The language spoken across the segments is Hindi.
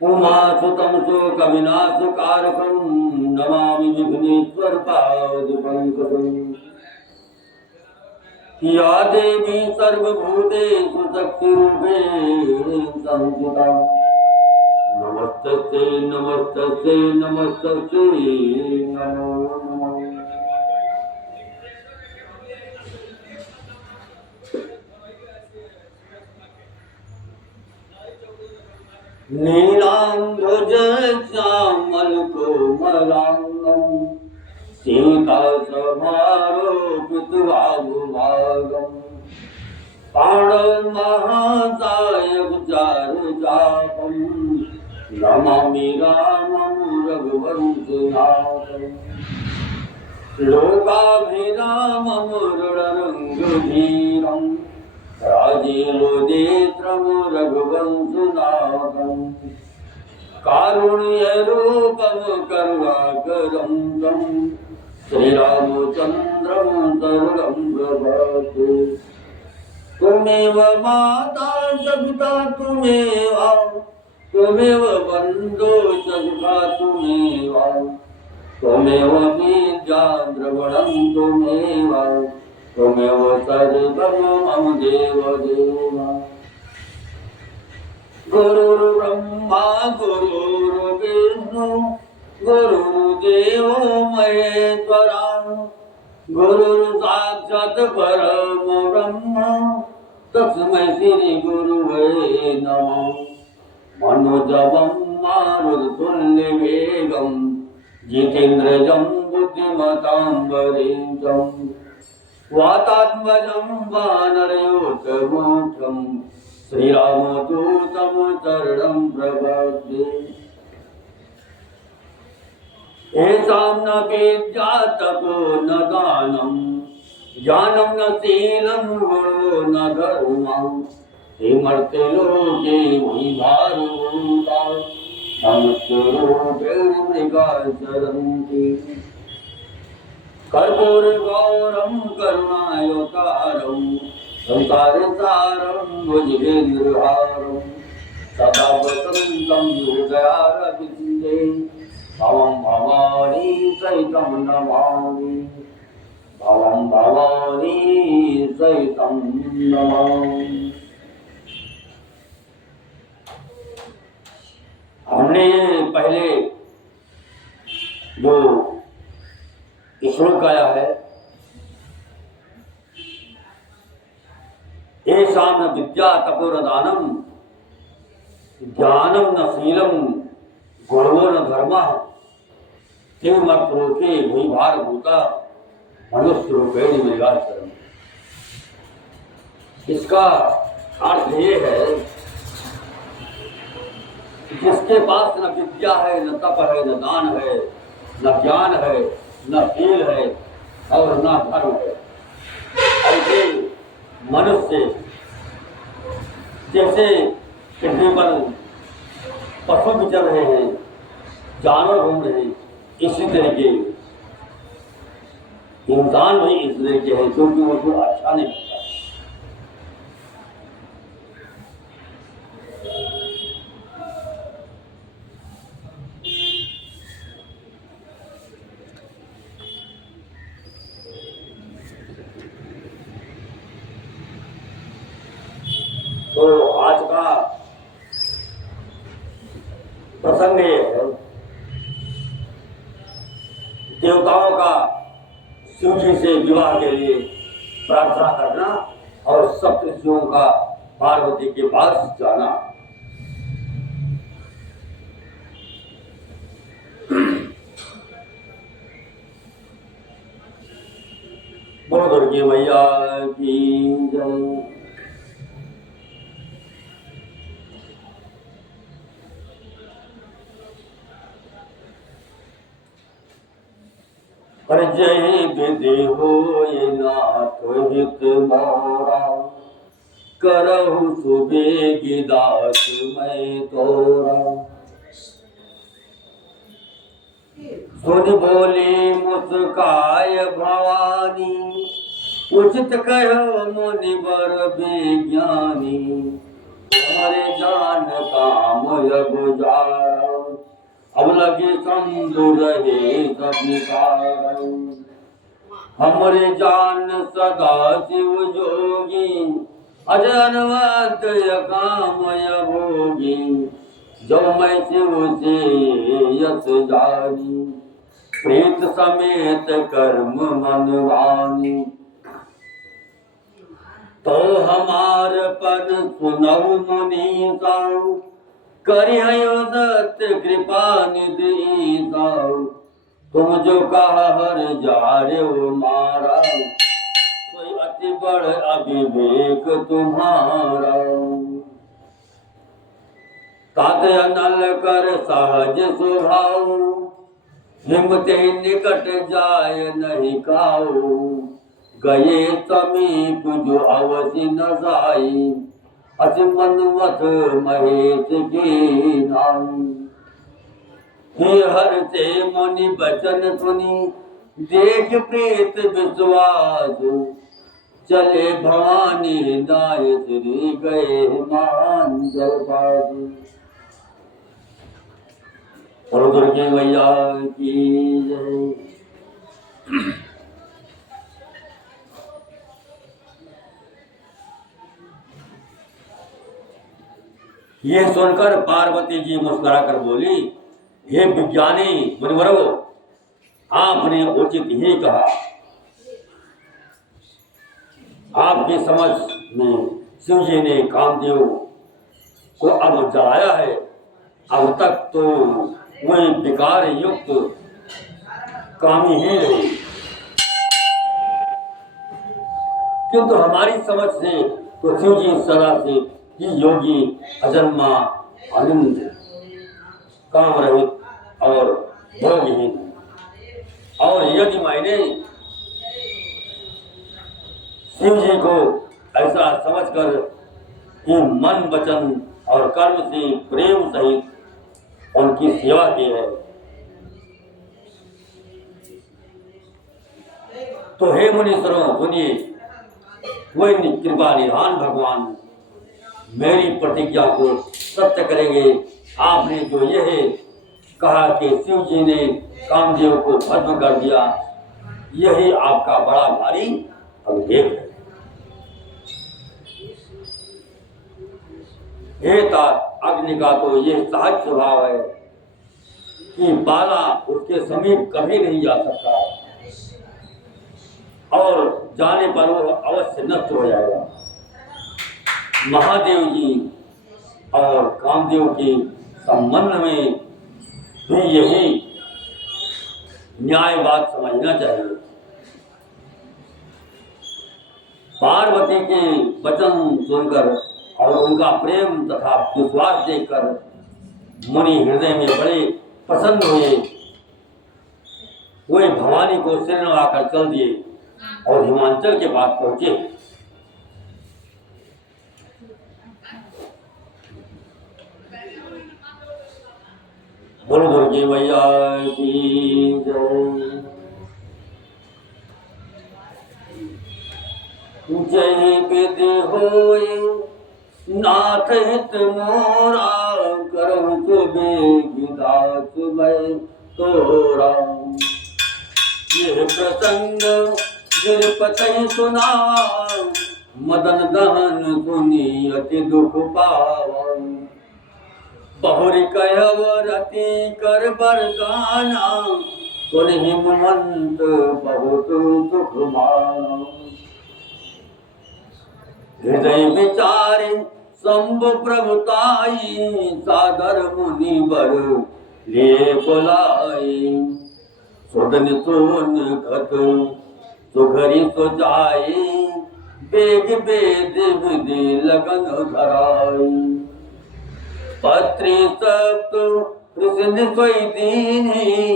उमासुतं शोकविनाशकारकं नमामि विघ्नेश्वरपादपङ्कजम्। या देवी सर्वभूतेषु शक्तिरूपेण संस्थिता नमस्तस्यै नमस्तस्यै नमस्तस्यै नमो नमः। नीलाम्बुजश्यामलकोमलाङ्गं सीतासमारोपितवागुभागं पाणमहासायकचारुचापं नमामि रामं रघुवंशनाथम्। लोकाभिरामं रणरङ्गधीरं राजीवनेत्रं रघुवंशनाथं। कारुण्यरूपं करुणाकरं तं श्रीरामचन्द्रं शरणं प्रपद्ये। त्वमेव माता च पिता त्वमेव बन्धो च सखा त्वमेव विद्या द्रविणं त्वमेव सर्वं मम देवदेव। गुरुर्ब्रह्मा गुरुर्विष्णु गुरुर्देवो महेश्वरा गुरुर्साक्षात् परम ब्रह्म तस्मै श्री गुरुवे नमः। मनोजवं मारुततुल्यवेगं जितेन्द्रियं बुद्धिमतां वरिष्ठं वातात्मजं वानरयूथमुख्यं श्रीरामदूतं शरणं प्रपद्ये। येषां न विद्या तपो न दानं ज्ञानं न शीलं गुणो न धर्मं ते मर्त्यलोके विभारूता मृगाचरन्ति। कर्पूरगौरं करुणावतारं संसारसारं भुजगेन्द्रहारं सदा वसन्तं हृदयारविन्दे भवं भवानी सहितं नमामि भवं भवानी सहितं नमामि। हमने पहले जो श्लोक गाया है, येषां न विद्या तपो न दानं ज्ञानं न शीलं गुणो न धर्मः ते मर्त्यलोके विभारभूता मनुष्यरूपेण मृगाचरन्ति। इसका अर्थ ये है जिसके पास न विद्या है, न तप है, न दान है, न ज्ञान है, न शील है और न धर्म है, ऐसे मनुष्य जैसे पृथ्वी पर पशु विचर रहे हैं, जानवर घूम रहे हैं, इसी तरीके इंसान भी इस तरीके है क्योंकि वो तो अच्छा नहीं होता। तो आज का प्रसंग ये है, देवताओं का शिव जी से विवाह के लिए प्रार्थना करना और सप्तऋषियों का पार्वती के पास जाना। बोलो दुर्गे मैया की जय। पर जय विधि होय नाथ हित मोरा करहु सुबेगी दास मैं तोरा। सुन बोली मुस्काय भवानी उचित कहो मुनिवर विज्ञानी, तुम्हारे जान काम अब जारा, अब लगे समझ रहे सब निकार। हमरे जान सदा शिव जोगी, अजनवत कामय भोगी, जो मैं शिव से यस जानी, प्रीत समेत कर्म मनवानी। तो हमार पन सुनऊ मुनीसा, करियो सत्य कृपा निधि साऊ। तुम जो कहा हर जारे मारा, कोई अति बड़ अविवेक तुम्हारा। तात नल कर सहज स्वभाव, हिम्मते निकट जाय नहीं काऊ। गए समीप जो अवसि न जाई, अति मनमथ महेश की नाई। हर से मुनि बचन सुनी, देख प्रीत विश्वास। चले भवानी दाय श्री गए मान जलपास। और दुर्गे मैया की जय। ये सुनकर पार्वती जी मुस्कुरा कर बोली, हे विज्ञानी मुनिवरों, आपने उचित ही कहा। आपकी समझ में शिव जी ने कामदेव को अब जलाया है। अब तक तो वही विकार युक्त कामी ही रही, किंतु हमारी समझ से तो शिव जी सदा से ही योगी, अजन्मा, आनंद, काम रहित और भोगहीन। और यदि मैंने शिव जी को ऐसा समझकर कि मन वचन और कर्म से प्रेम सहित उनकी सेवा की है, तो हे मुनीश्वरों सुनिए, वही कृपा निधान भगवान मेरी प्रतिज्ञा को सत्य करेंगे। आपने जो यह कहा कि शिव जी ने कामदेव को भस्म कर दिया, यही आपका बड़ा भारी अभिलेख है। हे तात, अग्नि का तो ये सहज स्वभाव है कि बाला उसके समीप कभी नहीं जा सकता और जाने पर वो अवश्य नष्ट हो जाएगा। महादेव जी और कामदेव के संबंध में भी यही न्याय बात समझना चाहिए। पार्वती के वचन सुनकर और उनका प्रेम तथा विश्वास देखकर मुनि हृदय में बड़े प्रसन्न हुए। वे भवानी को सिर नवाकर चल दिए और हिमांचल के पास पहुंचे। बोलो दुर्गे मैया की जय। जय विधि होए नाथ हित मोरा, करहु तो बेगिदास मैं तोरा। यह प्रसंग गिरपति सुना, मदन दहन सुनी अति दुख पावा। बहुरी कहव रति कर बरदाना, सुनहि मंत बहुत सुख माना। हृदय विचारे शंभु प्रभुताई, सादर मुनि बर ले बुलाई। सुदन सोन खत सुघरी सुजाई, बेग बेद विधि लगन धराई। पत्री सप्त ऋषि सोई दीनी,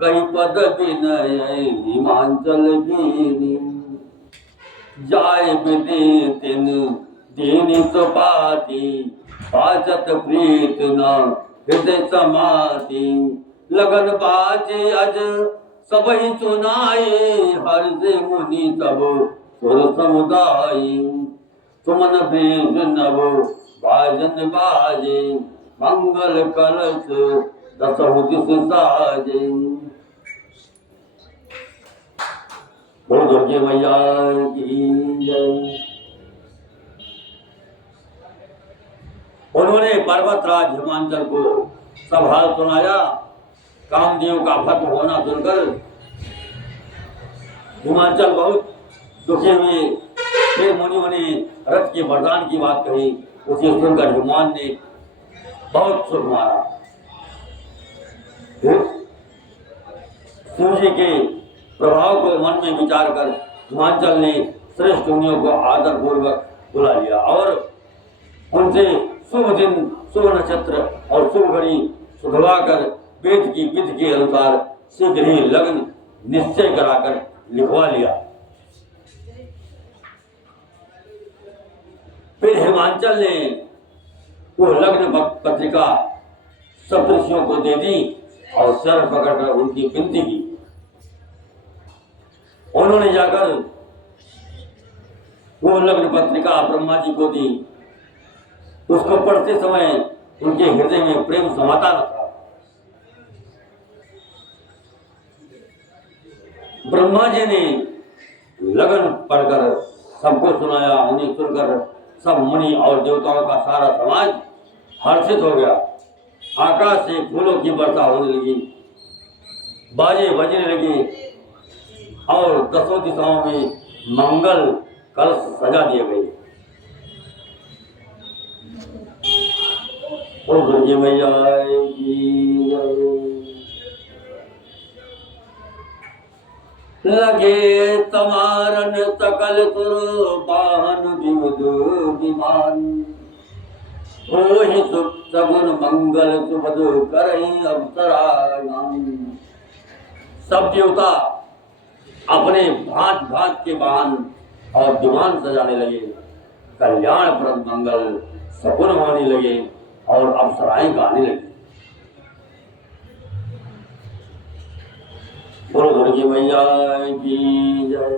कही पद विनय हिमांचल कीनी। जाय विधि तिन दीनी सुपाती, बाजत प्रीत न हृदय समाती। लगन बाजे अज सबहि सुनाए, हर से मुनि तब सुर समुदायी सुमन बीज नभ बाजन बाजे मंगल कलश दसहु दिस साजे। बोल दुर्गे मैया की जय। उन्होंने पर्वतराज हिमांचल को सब हाल सुनाया। कामदेव का भस्म होना सुनकर हिमांचल बहुत दुखी हुए। फिर मुनियों ने रथ के वरदान की बात कही। उसे सुनकर हिमान ने बहुत सुख मारा। शिव जी के प्रभाव को मन में विचार कर हिमांचल ने श्रेष्ठ मुनियों को आदर पूर्वक बुला लिया और उनसे शुभ दिन, शुभ नक्षत्र और शुभ घड़ी सुधवा कर वेद की विधि के अनुसार शीघ्र ही लग्न निश्चय कराकर लिखवा लिया। फिर हिमांचल ने वो लग्न पत्रिका सप्तऋषियों को दे दी और सर पकड़कर उनकी विनती की। उन्होंने जाकर वो लग्न पत्रिका ब्रह्मा जी को दी। उसको पढ़ते समय उनके हृदय में प्रेम समाता न था। ब्रह्मा जी ने लगन पढ़कर सबको सुनाया। उन्हें सुनकर सब मुनि और देवताओं का सारा समाज हर्षित हो गया। आकाश से फूलों की वर्षा होने लगी, बाजे बजने लगे और दसों दिशाओं में मंगल कलश सजा दिए गए। ओ दुर्गे मैया की लगे तमारन सकल सुर बाहन विविध विमान ओहि सुख सगुन मंगल सुभद करहि अवसरा। सब देवता अपने भांत भांत के वाहन और विमान सजाने लगे। कल्याणप्रद मंगल सगुन होने लगे और अप्सराएं गाने लगी। बोलो दुर्गे मैया की जय।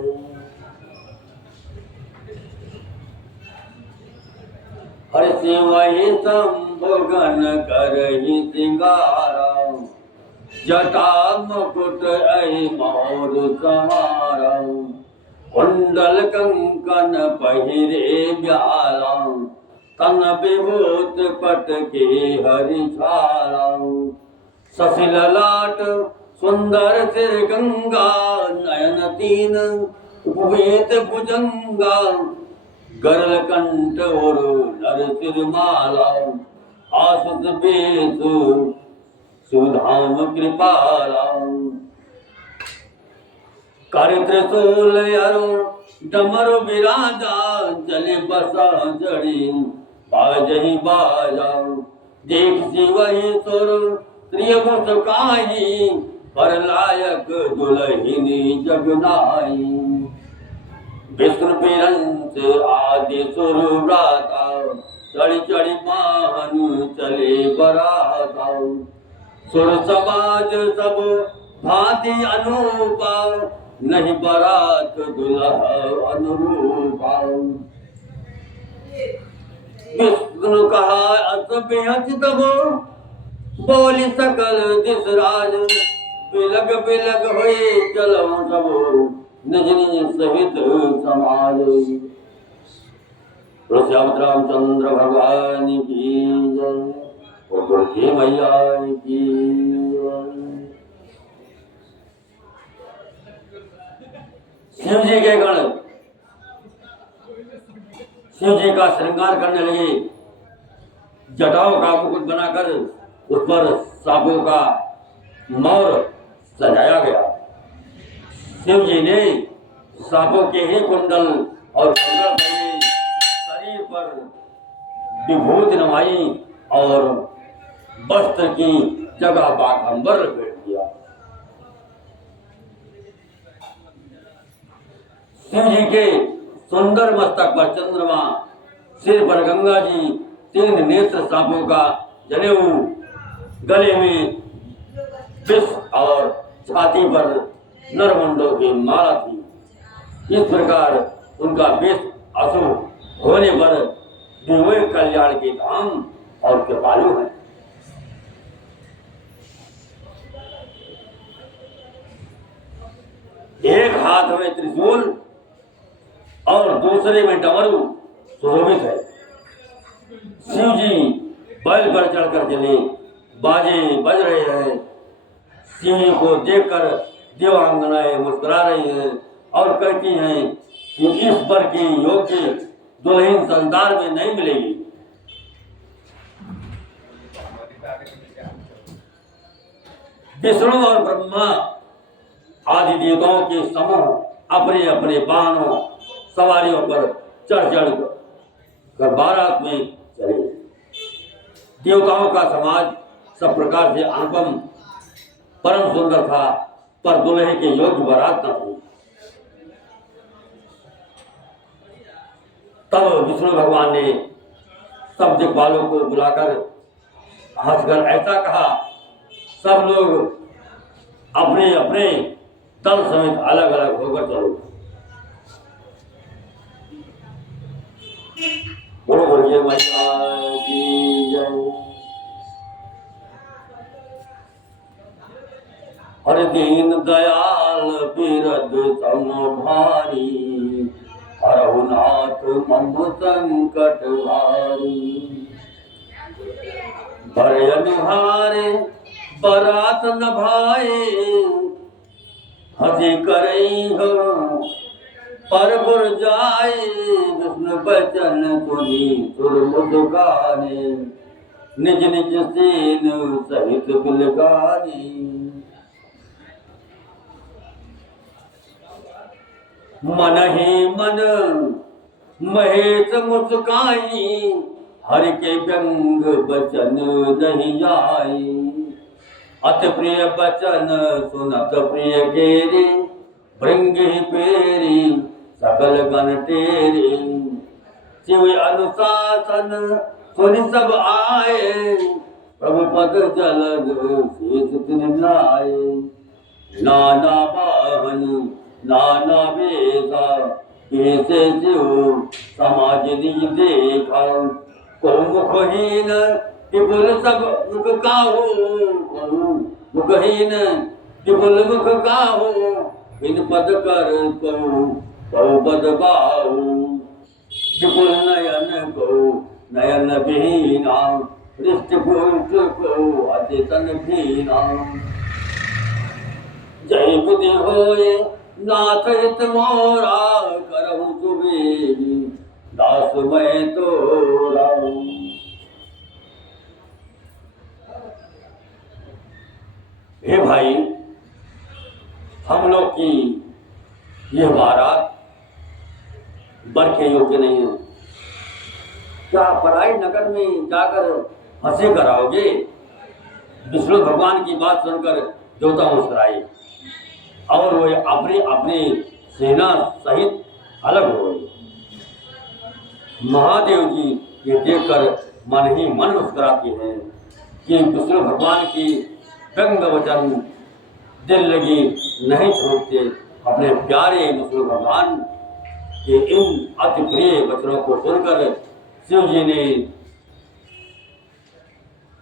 हर शिवहि संभोगन करहि सिंगारा जटा मुकुट अहि मोर समारा कुंडल कंकन पहिरे ब्याला तन विभूत पट के हरि छाला शशि ललाट सुंदर सिर गंगा नयन तीन उपवेत भुजंगा गरल कंठ और नर सिर माला आसुत बेस सुधाम कृपाला कर त्रिशूल अरु डमरु विराजा चले बसा जड़ी बाजहि बाजा देख शिवहि सुर त्रियगुत काही पर लायक दुलहिनी जगनाई विष्णु पिरंस आदि सुर व्राता चढ़ी चढ़ी माहनु चले बराता सुर समाज सब भांति अनूपा नहीं बरात दुल्हा अनुरूपा। विष्णु कहा असभ्य तब बोली सकल दिस राज बिलग बिलग हुए चलो सब निज निज सहित समाज। श्याम रामचंद्र भगवान की जय। और दुर्गे मैया की जय। शिव जी के गण शिव जी का श्रृंगार करने लगे। जटाओं का मुकुट बनाकर उस पर सांपों का मोर सजाया गया। शिव जी ने सांपों के ही कुंडल और शरीर पर विभूति नवाई और वस्त्र की जगह बाघंबर लपेट दिया। शिव जी के सुंदर मस्तक पर चंद्रमा, सिर पर गंगा जी, 3 नेत्र सांपों का जनेऊ, गले में विष और छाती पर नरमुंडों की माला थी। इस प्रकार उनका वेश अशुभ होने पर भी वे कल्याण के धाम और कृपालु हैं। एक हाथ में त्रिशूल और दूसरे में डमरू सुशोभित है। शिव जी बैल पर चढ़कर चले, बाजे बज रहे हैं। शिव जी को देखकर देवांगनाएं मुस्कुरा रही हैं और कहती हैं कि इस वर की योग्य दुल्हन संसार में नहीं मिलेगी। विष्णु और ब्रह्मा आदि देवताओं के समूह अपने अपने वाहनों सवारियों पर चढ़ चढ़ कर बारात में चले। देवताओं का समाज सब प्रकार से अनुपम परम सुंदर था, पर दुल्हे के योग्य बारात न थी। तब विष्णु भगवान ने सब दिक्पालों को बुलाकर हंसकर ऐसा कहा, सब लोग अपने अपने दल समेत अलग अलग होकर चलो। बोलो बोलिए मैया की जय। हर दीन दयाल बिरद सम भारी, हरहु नाथ मम संकट हारी। बर अनुहारे बरात न भाए, हंसी करई हो पर गुर जाए। विष्णु बचन सुनी सुर मुस्काने, निज निज सेन सहित बिलगाने। मन ही मन महेश मुस्काई, हरि के व्यंग बचन नहीं आई। अति प्रिय बचन सुनत प्रिय केरी, भृंगी पेरी सकल गण तेरी। शिव अनुशासन सुनि सब आए, प्रभु पद जलद शेष तिन लाए। नाना वाहन नाना वेशा, कैसे शिव समाज निज देखा। को मुखहीन विपुल सब मुख काहू, मुखहीन विपुल मुख काहू। इन पद कर कहू पद बाहू, विपुल नयन को नयन भीना। हृष्ट पुष्ट को अचेतन भीना। जय बुद्धि होए नाथ हित मोरा, करहु सुबेरी दास मैं तोरा। हे भाई, हम लोग की यह बारात बर के योग्य नहीं है। क्या पराई नगर में जाकर हंसे कराओगे? विष्णु भगवान की बात सुनकर देवता मुस्कुराए और वे अपने अपने सेना सहित अलग हो गए। महादेव जी ये देखकर मन ही मन मुस्कुराते हैं कि विष्णु भगवान की व्यंग वचन दिल लगी नहीं छोड़ते। अपने प्यारे विष्णु भगवान के इन अति प्रिय वचनों को सुनकर शिव जी ने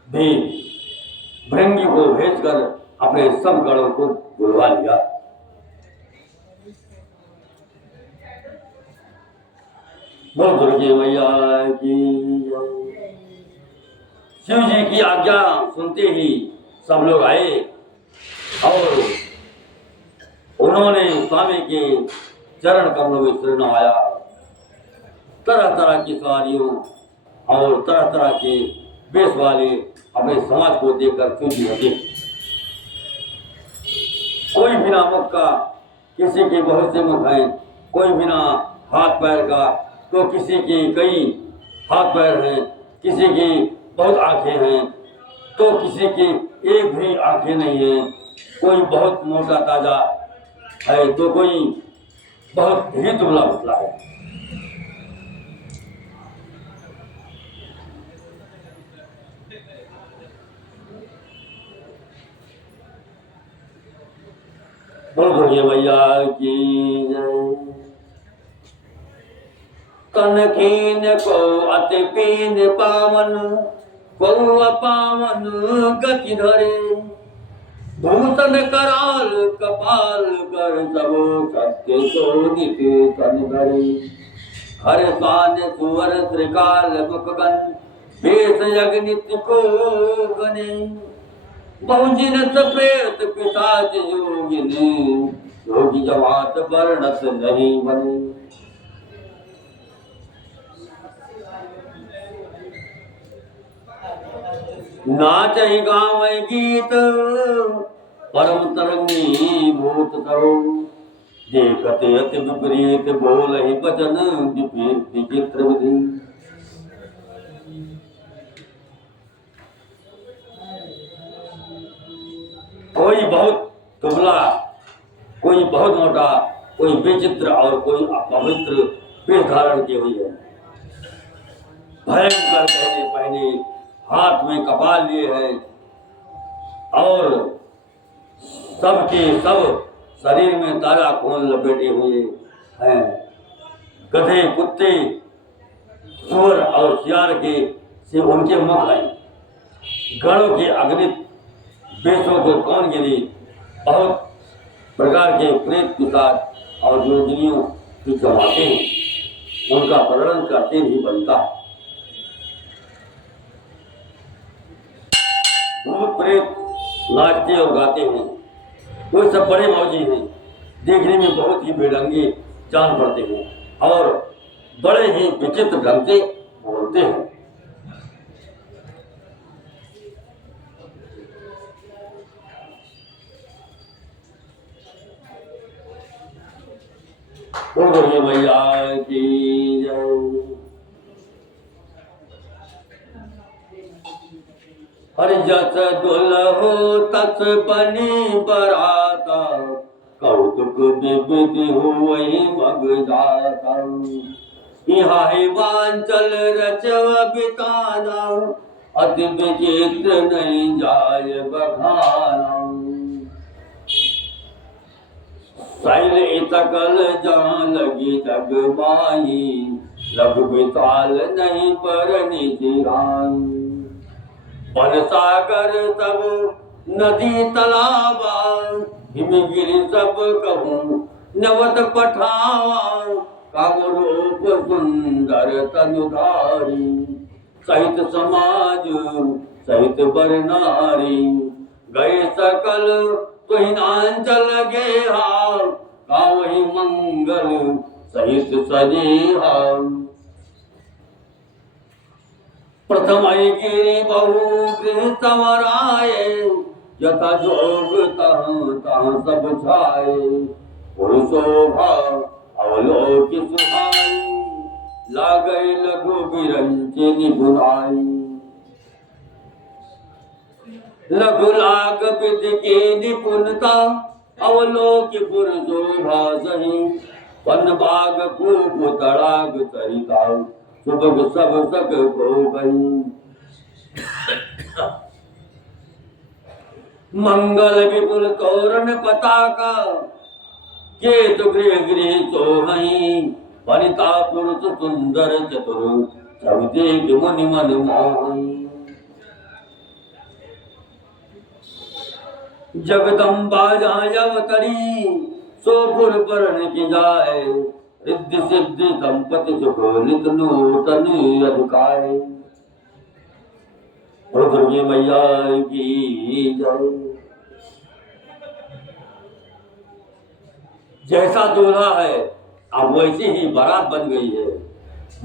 भी भृंगी को भेजकर अपने सब गणों को बुलवा लिया। बोल दुर्गे मैया की जय। शिव जी की आज्ञा सुनते ही सब लोग आए और उन्होंने स्वामी के चरण कमलों में सिर नवाया। तरह तरह की सवारियों और तरह तरह के वेश वाले अपने समाज को देखकर चुप होते। कोई बिना मुख का, किसी के बहुत से मुख हैं। कोई बिना हाथ पैर का, तो किसी की कई हाथ पैर हैं। किसी की बहुत आंखें हैं, तो किसी की एक भी आंखें नहीं है। कोई बहुत मोटा ताजा है, तो कोई बहुत ही दुबला पतला है। बोल दुर्गे मैया की जय। तन खीन को अति पीन पावन, को अपावन गति धरे। भूतन कराल कपाल कर, सबो सत्य शोधित तन धरे। हर शान सुवर त्रिकाल मुखगन, वेश यज्ञ को गने। बहुजिनत प्रेत पिशाच योगिनी, योगी जमात वर्णत नहीं बने। नाच गाँव गीत परम तरंगी भूत करो। देखते अति विपरीत बोल ही वचन, विचित्र विधि। कोई बहुत दुबला, कोई बहुत मोटा, कोई विचित्र और कोई अपवित्र वेश धारण की हुई है। भयंकर पहने पहने, हाथ में कपाल लिए है और सबके सब शरीर में ताजा खून लपेटे हुए हैं। गधे, कुत्ते, सुअर और सियार के से उनके मुख हैं। गणों के अगणित वेशों को कौन गिने। बहुत प्रकार के प्रेत पिशाच और योगिनियों की जमाते हैं, उनका वर्णन करते ही बनता है। भूत प्रेत नाचते और गाते हैं। वो सब बड़े मौजी हैं, देखने में बहुत ही बेढंगे जान पड़ते हैं और बड़े ही विचित्र ढंग से बोलते हैं। बोलिए मैया की जय। हर जस दुल्हो तस बनी बराता, कौतुक विविधि हुई मग जाता। यहाँ हिमाचल रचव बिताना, अति विचित्र नहीं जाय बखाना। शैल सकल जहाँ लगी जग माही, लघु विशाल नहीं पर निधिराई। वन सागर सब नदी तालाबा, हिमगिरि सब कहूँ नवत पठावा। कामरूप सुंदर तनुधारी, सहित समाज सहित बर नारी। गए सकल तुहिनांचल गेहा, कावहि मंगल सहित सजेहा। प्रथम गिरि बहु गृह संवराये, यथा जोग तहाँ सब छाये। पुरुषोभा अवलोक सुहाई, लागई लघु विरंचिनी बुराई। लघु लाग विधि की निपुणता, अवलोक पुरुषोभा सही। वन बाग कूप तड़ाग सरिता, सुबह सब सक हो गई। मंगल विपुल तोरण पताका, केतु गृह गृह सोहई। वनिता पुरुष सुंदर चतुर, सब देख मुनि मन मोही। जगदम्बा जहाँ अवतरी, सोपुर बरन की जाए। रिद्धि सिद्धि संपत्ति सुख नित नूतन अधिकाय। दुर्गे मैया की जय। जैसा दूल्हा है अब वैसी ही बारात बन गई है।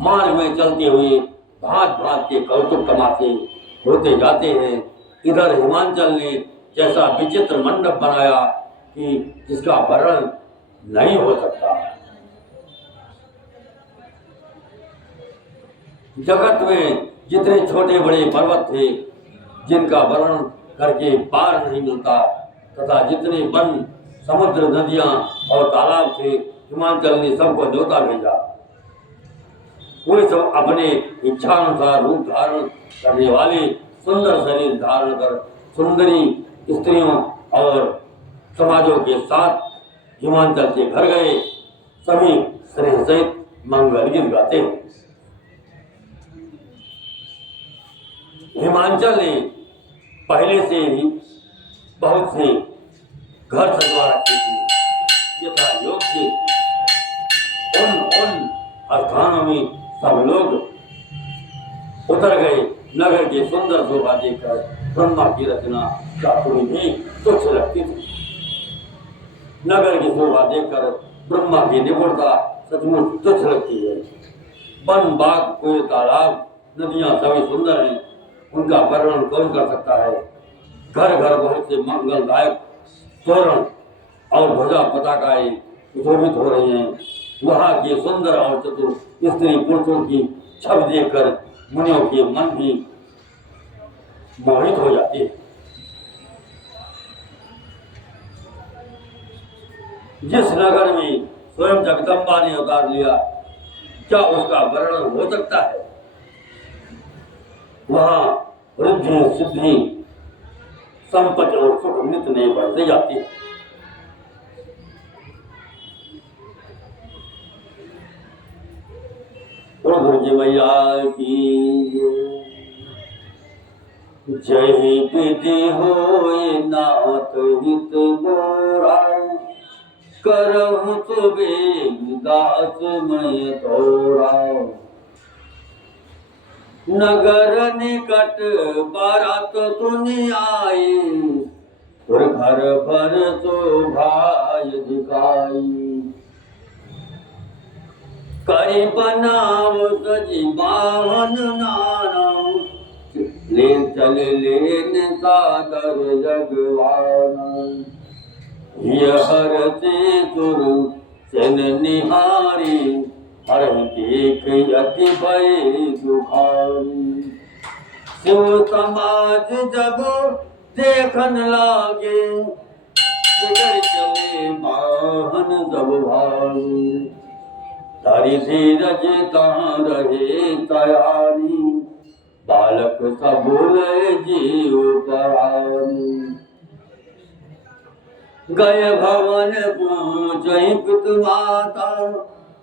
मार्ग में चलते हुए भात भात के कौतुक तमाशे होते जाते हैं। इधर हिमांचल ने जैसा विचित्र मंडप बनाया कि जिसका वर्णन नहीं हो सकता। जगत में जितने छोटे बड़े पर्वत थे जिनका वर्णन करके पार नहीं मिलता, तथा जितने वन समुद्र नदियां और तालाब थे, हिमांचल ने सबको न्योता भेजा। वे सब अपने इच्छानुसार रूप धारण करने वाले सुंदर शरीर धारण कर सुंदरी स्त्रियों और समाजों के साथ हिमांचल से घर गए। सभी स्नेह सहित मंगल गीत गाते हैं। हिमांचल ने पहले से ही बहुत से घर सजवा रखे थे यथा योग्य। उन स्थानों में सब लोग उतर गए। नगर की सुंदर शोभा देखकर ब्रह्मा की रचना चातुरी भी तुच्छ लगती थी। नगर की शोभा देखकर ब्रह्मा की निपुणता सचमुच तुच्छ लगती है। वन बाग कुएं तालाब नदियां सभी सुंदर हैं, उनका वर्णन कौन कर सकता है। घर घर बहुत से मंगलदायक तोरण और ध्वजा पताकाएं सुशोभित हो रही हैं। वहाँ की सुंदर और चतुर स्त्री पुरुषों की छवि देखकर मुनियों के मन भी मोहित हो जाते हैं। जिस नगर में स्वयं जगदम्बा ने अवतार लिया, क्या उसका वर्णन हो सकता है। वहाँ वृद्धि सिद्धि संपत्ति और सुख नित्य नए बढ़ते जाती है। दुर्गे मैया की जय विधि होए नाथ हित मोरा, करहु तो दास मैं तोरा। नगर निकट बारात सुनि आई, और घर भर शोभाय दिखाई। करी बनाव सजी वाहन नाना, ले चल लेन सादर जगवाना। हर से तुर सन निहारी, हर देख यति भय दुखारी। शिव समाज जब देखन लागे, बिगड़ चले वाहन सब भागे। तारी धीरज तहाँ रहे तैयारी, बालक सब लय जीव परारी। गए भवन पूजहि पितु माता,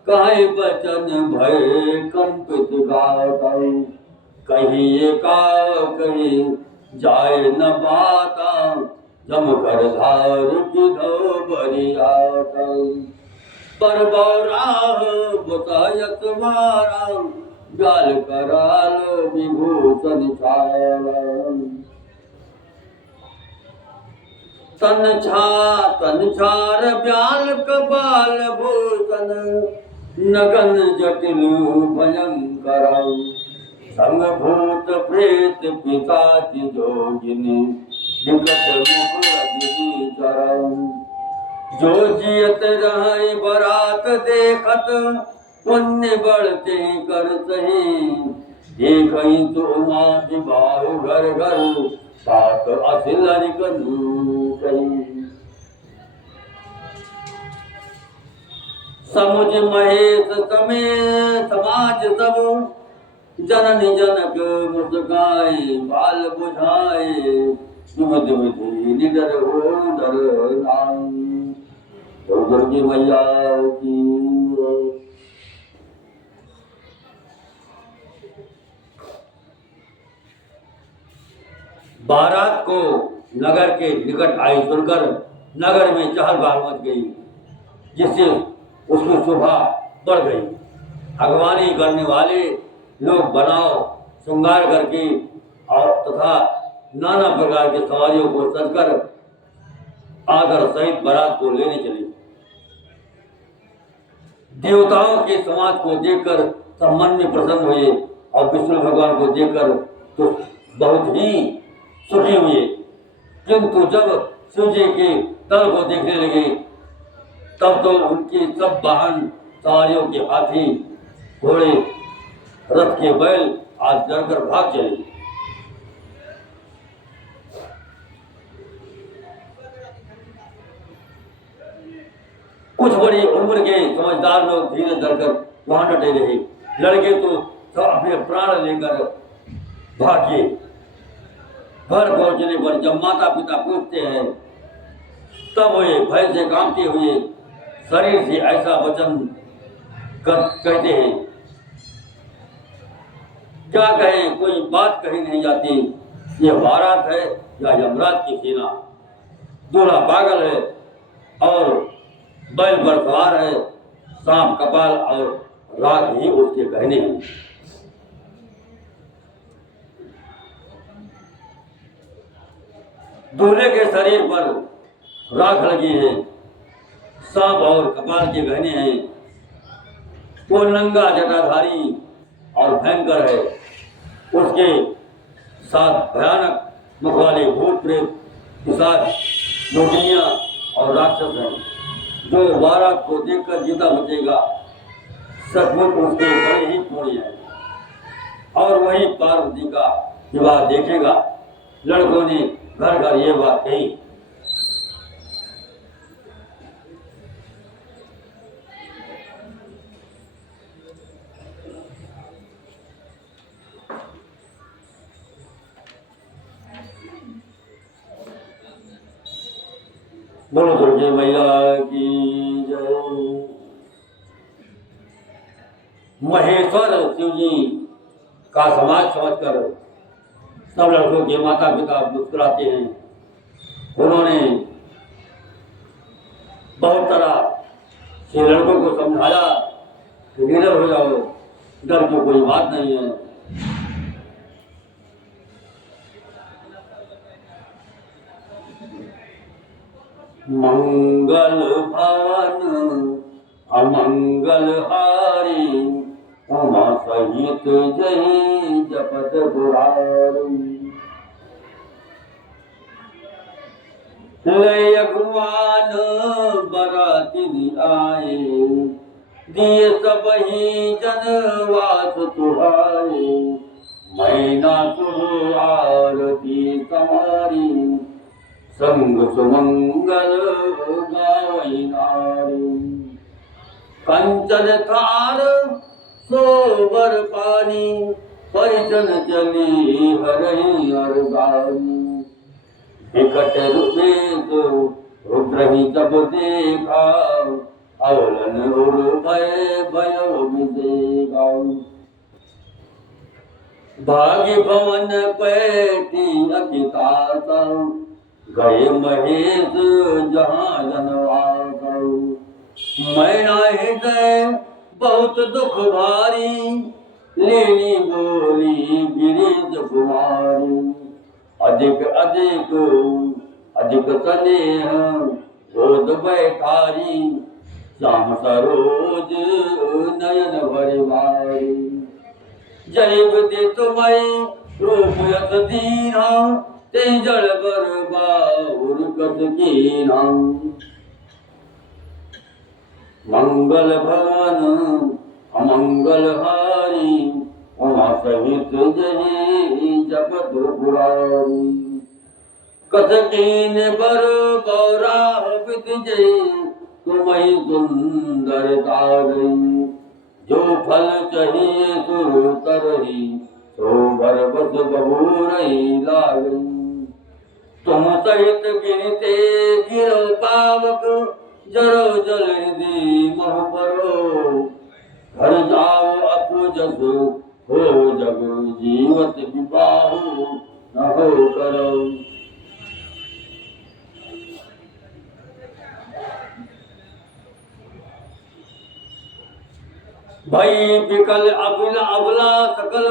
कहे बचन भय कंपित गाता। कहिए का कही जाए न पाता, जम कर धार किधो बरियाता। पर बौराह बतायत मारा, गाल कराल विभूषण छाया। तन छार ब्याल कपाल भूषण, नगन जटिल भयंकर। संग भूत प्रेत पिशाच जोगिनी, निकट मुख अजनी चरण। जो जियत रहे बरात देखत, पुण्य बढ़ते कर सही। देखई तो माँ बाहु घर घर, सात असिलर कही। समुझ महेश समेत समाज सब, जननी जनक मुस्काए बाल बुझाए। विधि विधि निडर हो डर नाई। दुर्गे मैया की। बारात को नगर के निकट आई सुनकर नगर में चहल पहल मच गई, जिससे उसकी शोभा बढ़ गई। अगवानी करने वाले लोग बनाव श्रृंगार करके और तथा नाना प्रकार के सवारियों को सजकर आदर सहित बारात को लेने चले। देवताओं के समाज को देखकर सब मन में प्रसन्न हुए और विष्णु भगवान को देखकर तो बहुत ही सुखी हुए। किंतु जब शिव जी के दल को देखने लगे, तब तो उनके सब वाहन सवारियों के हाथी घोड़े रथ के बैल आज डरकर भाग चले। कुछ बड़ी उम्र के समझदार लोग धीरे धरकर वहां डटे रहे। लड़के तो सब अपने प्राण लेकर भागे। घर पहुंचने पर जब माता पिता पूछते हैं, तब वे भय से कांपते हुए शरीर से ऐसा वचन कहते हैं। क्या कहें, कोई बात कही नहीं जाती। ये बारात है या यमराज की सेना। दूल्हा पागल है और बैल पर सवार है, सांप कपाल और राख ही उसके गहने हैं। दूल्हे के शरीर पर राख लगी है, सांप और कपाल के गहने हैं। वो नंगा जटाधारी और भयंकर है। उसके साथ भयानक मुख वाले भूत प्रेत, पिशाच, लोटियां और राक्षस हैं। जो बारात को देखकर जीता बचेगा सचमुच उसके बड़े ही पुण्य है। और वही पार्वती का विवाह देखेगा। लड़कों ने घर घर ये बात कही। बोलो दुर्गे मैया की जय। महेश्वर शिव जी का समाज समझकर सब लड़कों के माता पिता मुस्कुराते हैं। उन्होंने बहुत तरह से लड़कों को समझाया कि नीरव हो जाओ, डर की कोई बात नहीं है। मंगल भवन अमंगल हारी, उमा सहित जय जपत गुरारी। लय अगुवान बराती आए, दिए सब ही जनवास तुहारे। मैना सुर आरती समारी, संग सुमंगल गावई नारी। कंचन थार सोबर पानी, परिजन चली हरहि अरगानी। विकट रूपेश रुद्रहि जब देखा, अवलन उर भय भयो विदेगा। भाग्य भवन पैठी अतिताता, गए महेश जहाँ जनवास। मैना हृदय बहुत दुख भारी, लेनी बोली गिरिज कुमारी। अधिक अधिक अधिक स्नेह गोद बैठारी, श्याम सरोज नयन भरवारी। जैब दे तुम्हें रूप यत दीना, ते जड़ बर बाहुर कस कीना। मंगल भवन अमंगल हारी, उमा सहित जय जपत गुरारी। कथ कीन बर बौराह विद जय, तुम्हें सुंदरता गई। जो फल चाहिए सुर तरही, तो भर बस बबूरही लागई। तुम सहित गिरते गिरो पावक, जरो जल हृदय मोह बरो। घर जाओ अपुजस हो जग, जीवत विबाहु न हो करो। भई विकल अबला अबला सकल,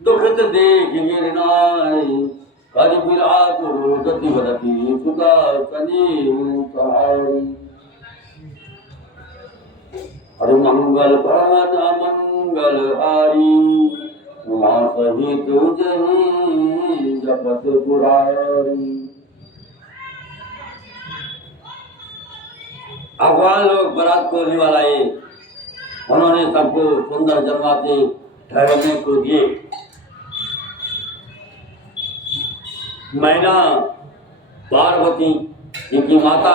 दुखत देख गिरनाई। कर बिलास गति बरती सुगा सनी सहारी। हरि मंगल भवन अमंगल हारी, उमा सहित जय जपत गुरारी। अगवान लोग बारात को निवाला आए। उन्होंने सबको सुंदर जन्माते ठहरने को दिए। मैना पार्वती इनकी माता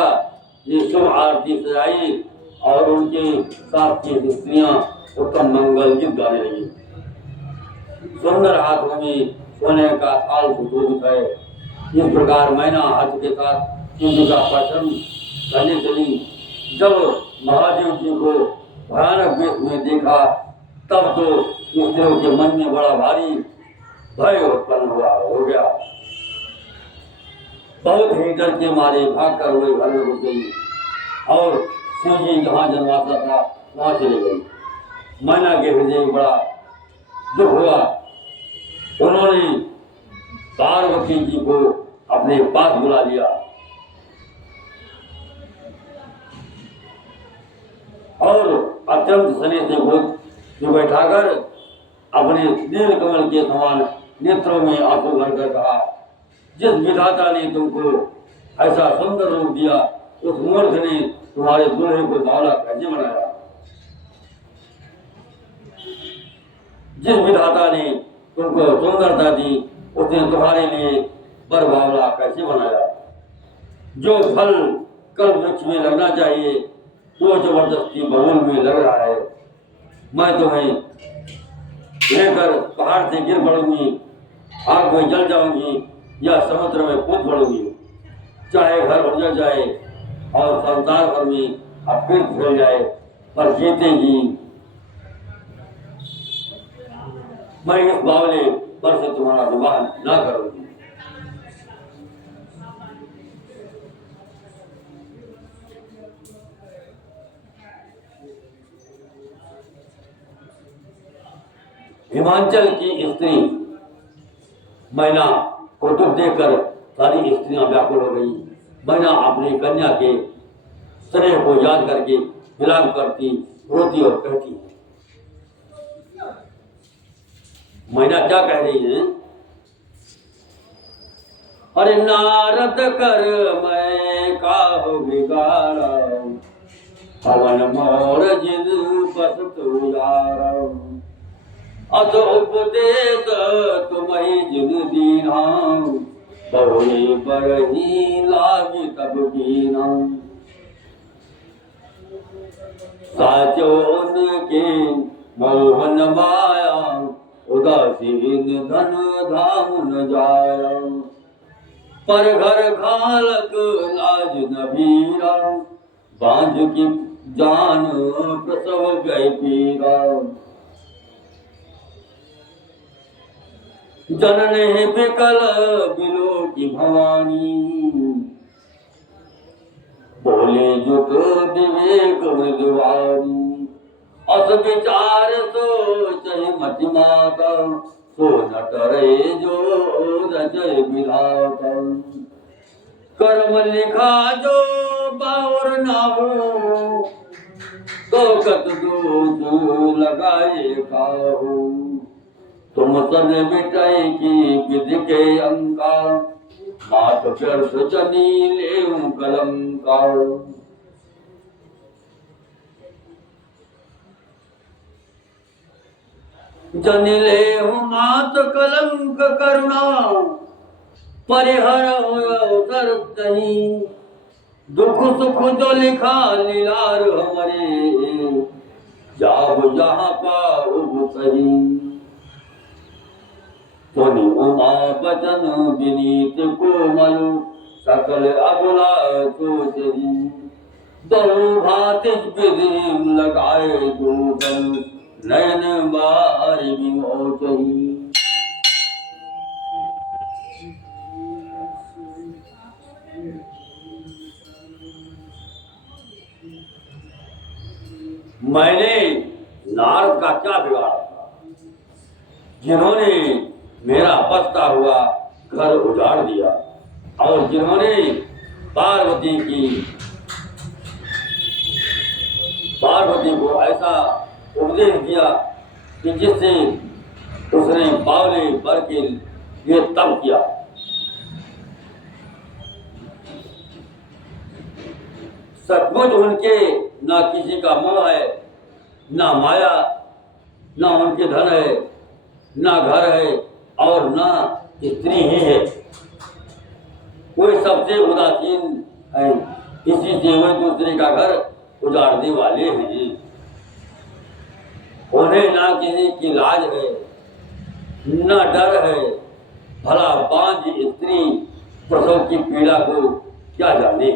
ये शुभ आरती सजाई और उनके साथ की स्त्रियां उत्तम मंगल गीत गाने लगी। सुंदर हाथों में सोने का थाल सुशोभित है। इस प्रकार मैना हाथ के साथ शिव जी का प्रसन्न करने चली। जब महादेव जी को भयानक वेश में देखा, तब तो स्त्रियों के मन में बड़ा भारी भय उत्पन्न हो गया। बहुत ही डर के मारे भाग कर वे घर में घुस गई और शिव जी जहाँ जन्माता था वहाँ चली गई। मैना के हृदय में बड़ा दुख हुआ। उन्होंने पार्वती जी को अपने पास बुला लिया और अत्यंत स्नेह से गोद में बैठाकर अपने नील कमल के समान नेत्रों में आंसू भरकर कहा, जिस विधाता ने तुमको ऐसा सुंदर रूप दिया, उस मूर्ख ने तुम्हारे दूल्हे को सावला कैसे बनाया? जिस विधाता ने तुमको सुंदरता दी, उसने तुम्हारे लिए वर बावला कैसे बनाया? जो फल कल्प वृक्ष में लगना चाहिए वो जबरदस्ती बबूल में लग रहा है। मैं तुम्हें लेकर पहाड़ से गिर पड़ूंगी, आग में जल जाऊंगी या समुद्र में कूद पड़ूंगी, चाहे घर उजड़ जाए और संसार भर में अपील फैल जाए, पर जीतेगी। मैं इस बावले पर से तुम्हारा विवाह ना करूंगी। हिमाचल की स्त्री मैना को दुख देखकर सारी स्त्रियां व्याकुल हो गई। मैना अपनी कन्या के स्नेह को याद करके विलाप करती, रोती और कहती, मैना क्या कह रही है? अरे नारद कर मैं काहू बिगाड़ा, पवन मोर जिद बस तुझारा, अथ उपदेश तुम्हें जिन दीना, बहुरी बरही लागी तब कीना, साचो उनके मोहन माया, उदासीन धन धाम न जाया, पर घर खालक लाज न भीरा, बांझ की जान प्रसव गए पीरा, जनने बिकल बिलो की भवानी, बोले जुट विवेक मृदवानी, अस विचार सोच मति माता, सो न करे जो रचय विधाता, कर्म लिखा जो बावर ना हो, तो कत दोष लगाए काहू, तुम सन मिटाई की विधि के अंका, मात व्यर्थ जनी लेऊं कलंका, जनि लेऊं मात कलंक करुणा, परिहर अवसर तही, दुख सुख जो लिखा लीलार हमारे, जाब जहाँ पाऊ सही, तुनि उमा बचन विनीत कोमल, सकल अबला सोचही, बहु भांति विधि लगाए दूबल, नयन बार विमोचही। मैंने नारद का क्या बिगाड़ा था, जिन्होंने मेरा बसता हुआ घर उजाड़ दिया और जिन्होंने पार्वती को ऐसा उपदेश दिया कि जिससे उसने बावले वर के लिए तप किया। सचमुच उनके ना किसी का मोह है, ना माया, ना उनके धन है, ना घर है और ना स्त्री ही है। कोई सबसे उदासीन है, इसी से वे दूसरे का घर उजाड़ने वाले हैं। उन्हें ना किसी की लाज है, ना डर है। भला बांझ स्त्री प्रसव की पीड़ा को क्या जाने।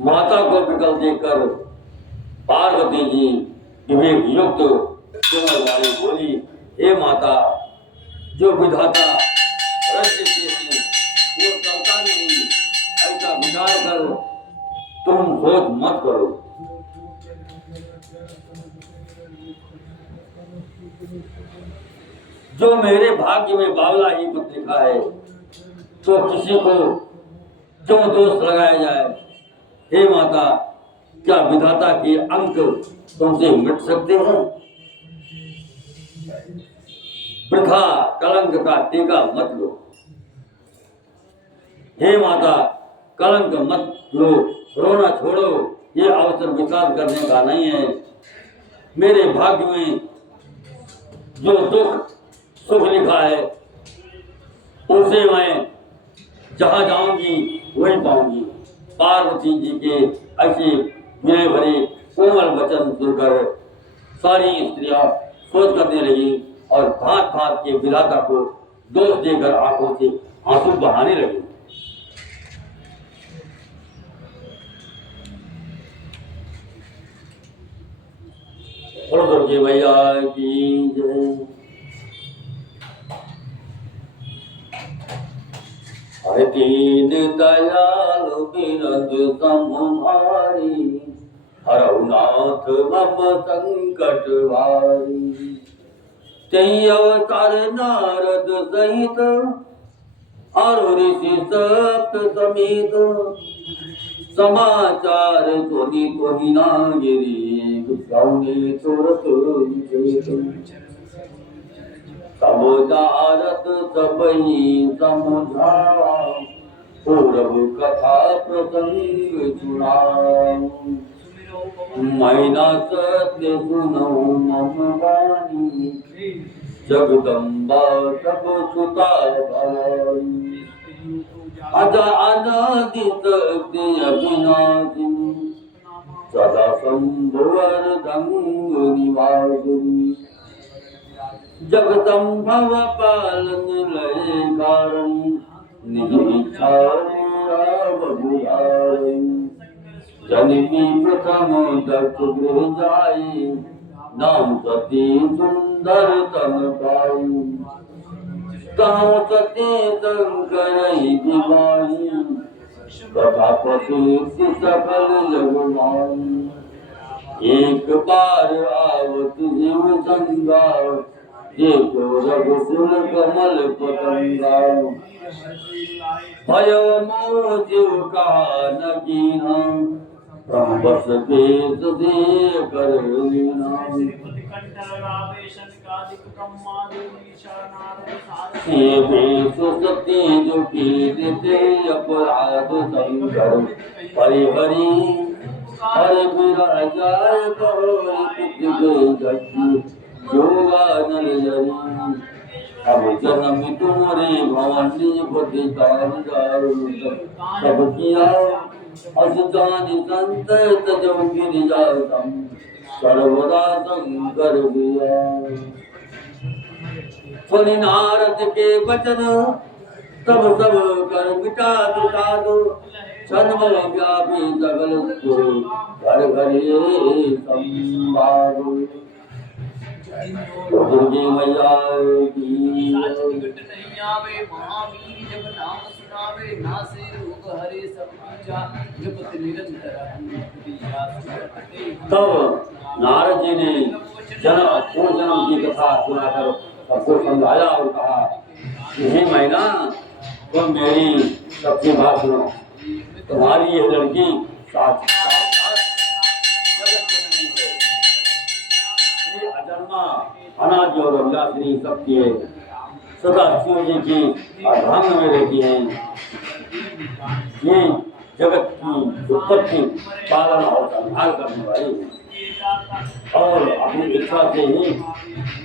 माता को विकल देखकर पार्वती जी विवेक युक्त कोमल वाली बोली, हे माता, जो विधाता रच देते हैं वो चलता नहीं, ऐसा विचार कर तुम सोच मत करो। जो मेरे भाग्य में बावला ही मत लिखा है तो किसी को क्यों दोष लगाया जाए। हे माता, क्या विधाता के अंक तुमसे मिट सकते हैं? वृथा कलंक का टीका मत लो। हे माता, कलंक मत लो, रोना छोड़ो, ये अवसर विचार करने का नहीं है। मेरे भाग्य में जो दुख सुख लिखा है उसे मैं जहाँ जाऊंगी वही पाऊंगी। पार्वती जी के ऐसे विनय भरे कोमल वचन सुनकर सारी स्त्रियां सोच करने लगी और भांत भांत के विधाता को दोष देकर आंखों से आंसू बहाने लगी। दुर्गे मैया की जय। हर दीन दयालु बिरद सम्हारी, हरऊ नाथ मम संकट भारी। तेहि अवतार नारद सहित और ऋषि सप्त समेत, समाचार सुनि तोहि नागिरी, गुसाउने तुरत विचेत। सब जारत सबहि समुझावा, पूरब कथा प्रसंग सुनाऊं। मैना सत्य सुनऊ मम वाणी, जगदम्बा सब सुता भवानी। अजा अनादि शक्ति अविनाशिनी, सदा संभवर दंग निवासिनी। जगदम्भव पालन लय कारण, निज इच्छा बहुधारी। जननी प्रथम दक्ष गृह जाई, नाम सती सुंदर तन पाई। ताऊ सती शंकर दिवाई, तथा प्रसिद्ध सकल जग माई। एक बार आवत जीव गंगा, देखो रघुकुल कमल पतंगा। भयो मोह जीव कहा न कीना, बस वेद दे कर लीना। सती जो कीते अपराध शंकर, परिहरी हरि विराजाय योगा नल जरी। अब जन्म तुम्हारे भवानी पति सब किया, असजान संत तजो गिरिजातम, सर्वदा शंकर दिया। सुनि नारद के वचन तब सब कर मिटा दुटा दो, छद्म व्यापी सकल घर घर संवादो। दुर्गे मैया की तब नारद जी ने पूर्व जन्म की कथा सुनाकर सबको समझाया और कहा कि हे मैना, तुम मेरी सबकी बात सुनो। तुम्हारी यह लड़की साथ अजन्मा अनादि और अविनाशी शक्ति है, सदा शिव जी की अर्धांग में रहती है। ये जगत की उत्पत्ति, पालन और संहार करने वाली है और अपनी इच्छा से ही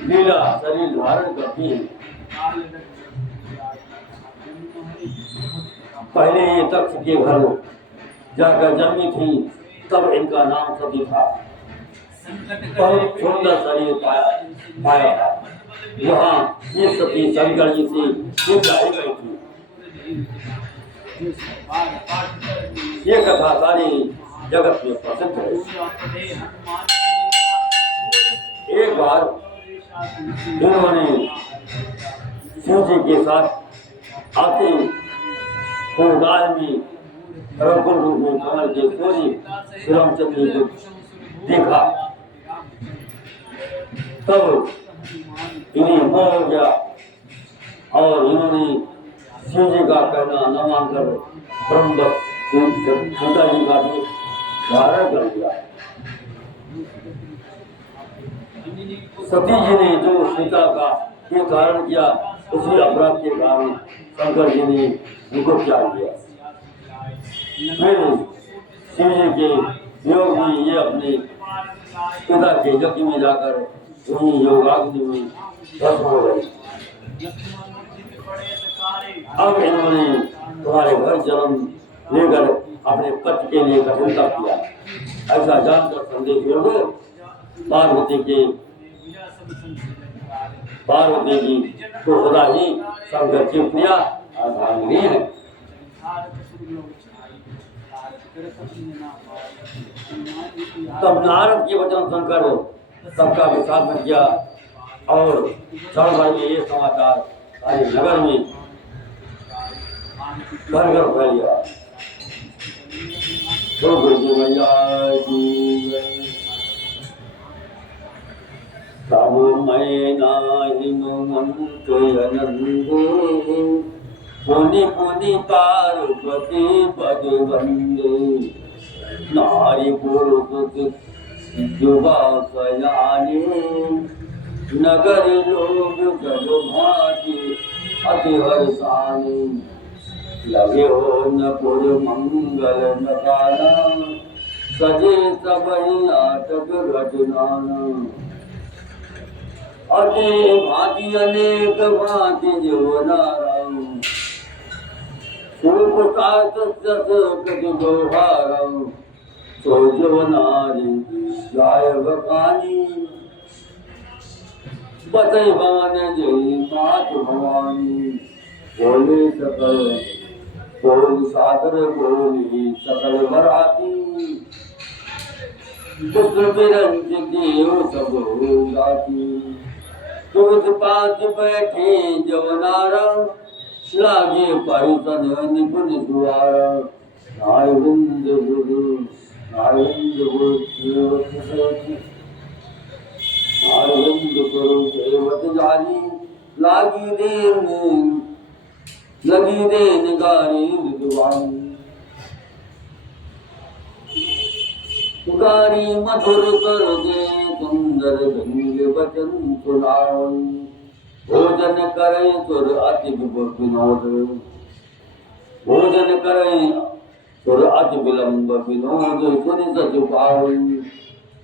लीला शरीर धारण करती है। पहले ये तक्ष के घर जाकर जन्मी थी, तब इनका नाम सती था। बहुत सुंदर शरीर पाया था। वहाँ ये सती शंकर जी से विवाह गई थी। ये कथा सारी जगत में प्रसिद्ध है। एक बार इन्होंने शिव जी के साथ आते गाय में रघुकुल रूप में कमल के सूर्य श्री रामचंद्र जी को देखा, तब इन्हें मोह हो गया और इन्होंने शिव जी का कहना न मानकर ब्रह्म सीता जी का भी धारण कर लिया। सती जी ने जो सीता का ये धारण किया, उसी अपराध के कारण शंकर जी ने उनको त्याग दिया। फिर शिव जी के योग में ये अपने पिता के यज्ञ में जाकर उन्हीं योगाग्नि में भस्म हो गए। अब इन्होंने तुम्हारे घर जन्म लेकर अपने पति के लिए कठिनता किया, ऐसा जानकर संदेश दो। पार्वती जी तो सदा ही शंकर की प्रिया अर्धांगिनी है। तब नारद के वचन सुनकर सबका विषाद बन गया और क्षण भर में ये समाचार सारे नगर में घर घर फैल गया। तो गुरु मैया तब मैं नाही मंत अनंदे पुनि पुनि पार्वती पद वंदे नारी पुरुष युवा सयानी नगर लोग जब भांति अति हर्षानी लगे हो न पुर मंगल नगाना सजे सब नाटक रचनाना अति भांति अनेक भांति जीवनाराम व्यवहारम सो जीवनारी जाय भवानी बतई भवन जय मात भवानी बोले सकल बोल सागर बोली सकल बराती दुष्ट बिरंज देव सब गाती तुझ पांच बैठे जवनारा लागे परितन निपुण द्वार नारविंद गुरु नारविंद गुरु देवत जानी लगी दे निगारी विद्वान पुकारी मधुर कर दे सुंदर गंगे वचन सुनाओ भोजन करे तुर अति विनोद भोजन करे तुर अति विलंब विनोद सुनि सच पाओ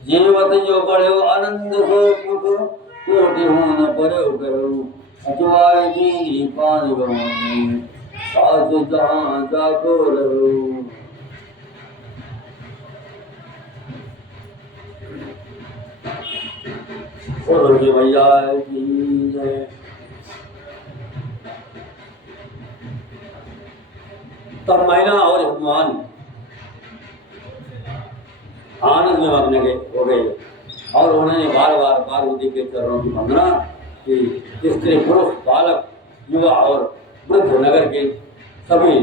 जीवत जो बढ़ो आनंद हो कोटि हो न परो करो अचवाय जी पान गवानी सास जहां जाको रहो। भैया तब मैना और हनुमान आनंद में मग्न हो गए और उन्होंने बार बार पार्वती के चरणों की वंदना कि स्त्री पुरुष बालक युवा और वृद्ध नगर के सभी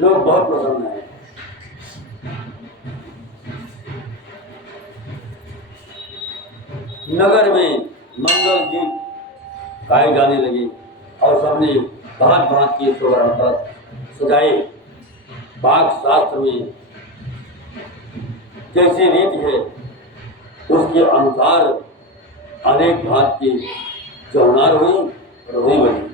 लोग बहुत प्रसन्न हैं। नगर में मंगल गीत गाए जाने लगे और सबने भांत भांत के स्वर्ण सजाए। बाघ शास्त्र में जैसी रीति है उसके अनुसार अनेक भांत की चौनार हुई और हुई बनी।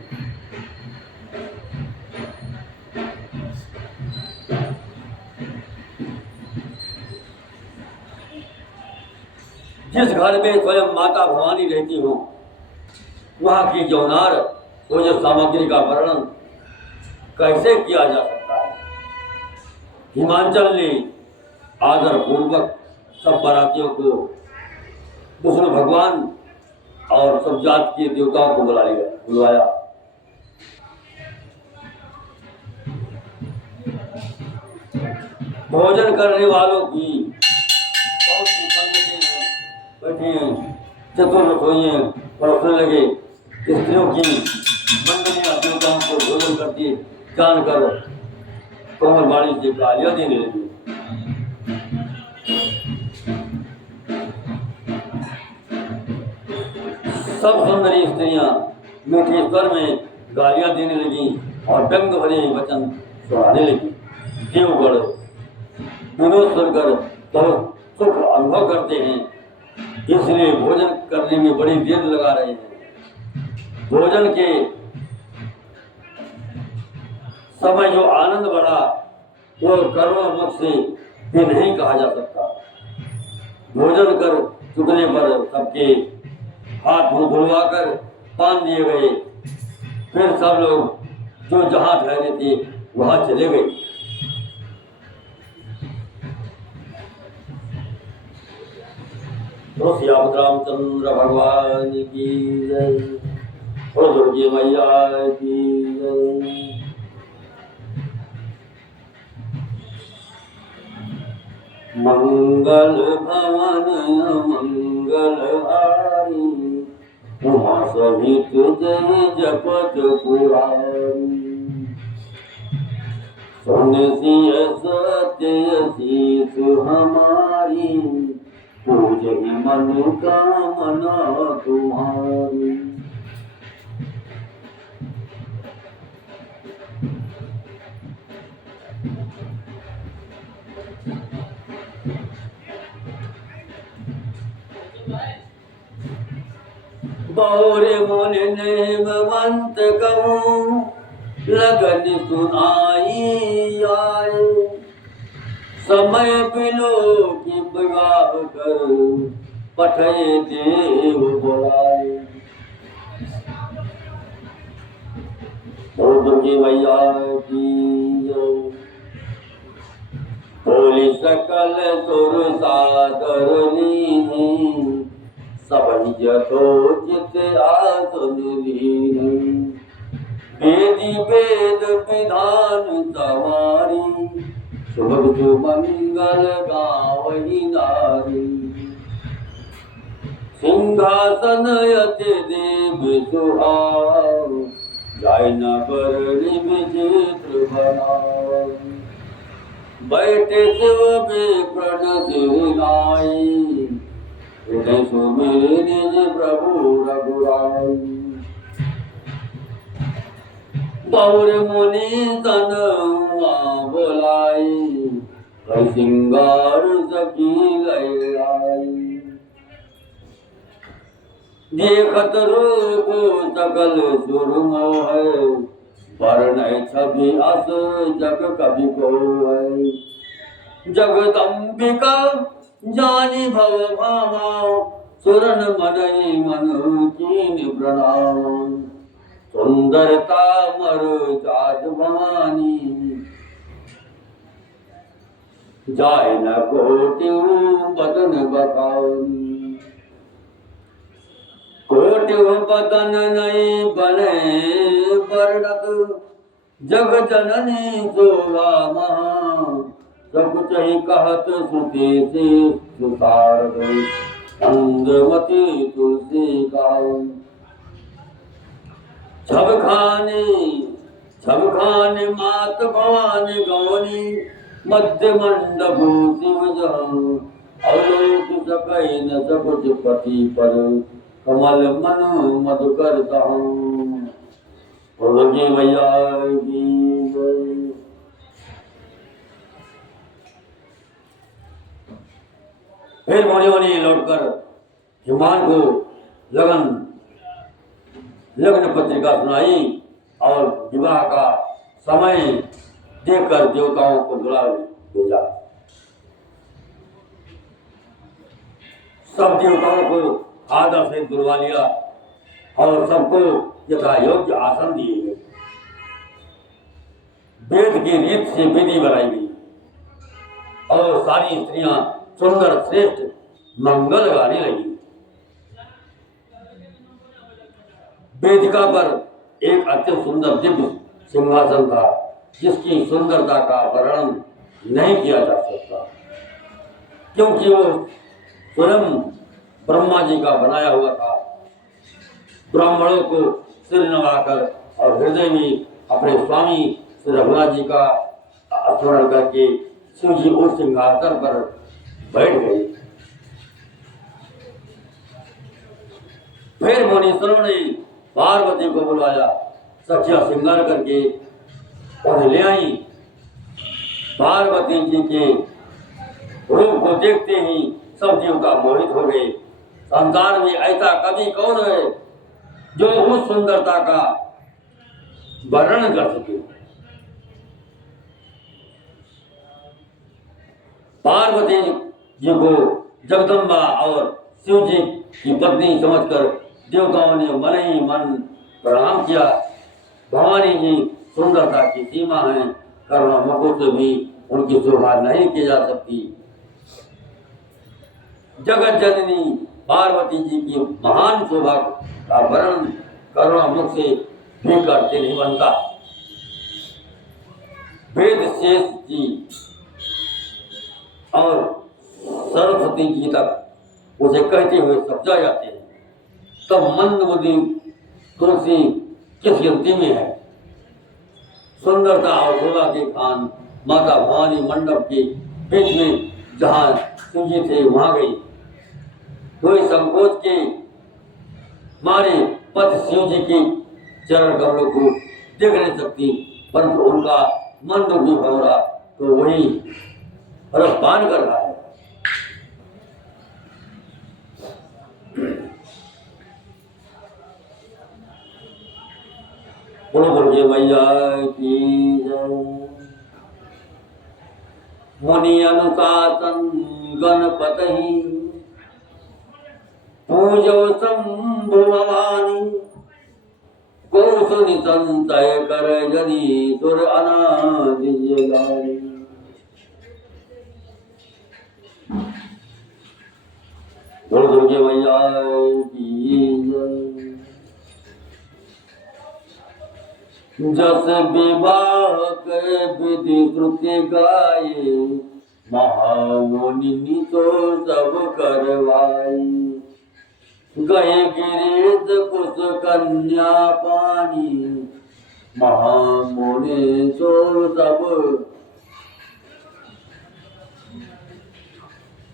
जिस घर में स्वयं माता भवानी रहती हो वहाँ की जौनार वो जो सामग्री का वर्णन कैसे किया जा सकता है। हिमांचल ने आदर पूर्वक सब बारातियों को विष्णु भगवान और सब जात के देवताओं को बुलवाया। भोजन करने वालों की बहुत सी पंडितें बैठी हैं, चतुर रसोइये परोसने लगे। स्त्रियों की मंडलियां देवताओं को भोजन करती जानकर कोमल वाणी से गालियां देने लगी। सब सुंदरी स्त्रियां मीठे स्वर में गालियां देने लगी और व्यंग भरे वचन सुनाने लगी। देवगढ़ विनोद सुनकर बहुत सुख अनुभव करते हैं, इसलिए भोजन करने में बड़ी देर लगा रहे हैं। भोजन के समय जो आनंद बढ़ा वो करोड़ों मुख से भी नहीं कहा जा सकता। भोजन कर चुकने पर सबके हाथ मुंह धुलवाकर पान दिए गए। फिर सब लोग जो जहां ठहरे थे वहां चले गए। तो श्याम रामचंद्र भगवान की जय, और दुर्गे मैया की जय। मंगल भवन मंगल हारी, उमा सहित जय जपत पुरारी। सुन सिय सत्य शीस हमारी, पूजहि मनोकामना तुम्हारी। बहुरे मोन नेमवंत कहूँ, लगन सुनाई आए। समय बिलो की विवाह कर, पठय देव बुलाए। दुर्गे मैया की जय। बोली सकल सुर सादर लीनी, सबहि यथोचित आसन लीनी। वेदी वेद विधान सवारी, शुभ मंगल गावहि नारी। सिंहासन यति देव सुहाव, जाय न बर विचित्र बनाओ। बैठे शिव विप्र नाई, हृदय सुमिर निज प्रभु रघुराई। बहुर मुनि तन बोलाई, हर सिंगार सखी लैलाई। देखत रूप सकल सुर मोह, वर्णय छवि अस जग कवि कोय। जगदम्बिका जानी भव भावा, सुरन मनहि मन कीन प्रणाम। सुंदरता मर जाज भवानी, जाय न कोटिउ बदन बखानी। कोटिउ बदन नहीं बने वर्णक, जग जननी शोभा महा। सब कुछ ही कहत सुते से सुतार, अंगमती तुलसी गाओ। छब खाने मात भवानी गौनी, मध्य मंडप शिव जहाँ। अवलोक सकै न सकुच पति पर, कमल मनु मधुकर तहाँ। दुर्गे मैया की जय। फिर मुनि लौटकर हिमान को लग्न पत्रिका सुनाई और विवाह का समय देखकर देवताओं को बुला भेजा। सब देवताओं को आदर से बुलवा लिया और सबको यथा योग्य आसन दिए गए। वेद की रीत से विधि बनाई गई और सारी स्त्रियां सुंदर श्रेष्ठ मंगल गाने लगी। वेदिका पर एक अत्यंत सुंदर दिव्य सिंहासन था, जिसकी सुंदरता का वर्णन नहीं किया जा सकता, क्योंकि वो स्वयं ब्रह्मा जी का बनाया हुआ था। ब्राह्मणों को सिर नवाकर और हृदय में अपने स्वामी श्री रघुनाथ जी का स्मरण करके शिव जी उस सिंहासन पर बैठ गए। फिर मुनीश्वरों ने पार्वती को बुलाया, सखिया श्रृंगार करके उन्हें ले आई। पार्वती जी के रूप को देखते ही सब देवता मोहित हो गए। संसार में ऐसा कवि कौन है जो उस सुंदरता का वर्णन कर सके। पार्वती जी को जगदम्बा और शिव जी की पत्नी समझकर देवताओं ने मन ही मन प्रणाम किया। भवानी जी सुंदरता की सीमा है, करुणा मुकुट से भी उनकी शोभा नहीं की जा सकती। जगत जननी पार्वती जी की महान शोभा का वर्णन करुणा मुख से भी करते नहीं बनता। वेद शेष जी और सरस्वती जी तक उसे कहते हुए समझा जाते हैं। तब मंदबुद्धि तुलसी किस गिनती में है। सुंदरता और शोभा के खान माता भवानी मंडप के बीच में जहाँ शिव जी थे वहां गई। कोई संकोच के मारे पति शिव जी के चरण कमलों को देख नहीं सकती, परंतु उनका मन दुखी हो रहा तो वही रसपान कर रहा है। बोलो दुर्गे मैया की जय। मुनि अनुशासन गणपति पूजो शंभु भवानी। कौशल संचय कर जनी सुर अनादि गारी। बोलो दुर्गे मैया की जय। जस विवाह के विधि श्रुति गाये, महामुनि तो सब करवाई। गए गिरीश कुश कन्या पानी, महामुनि तो सब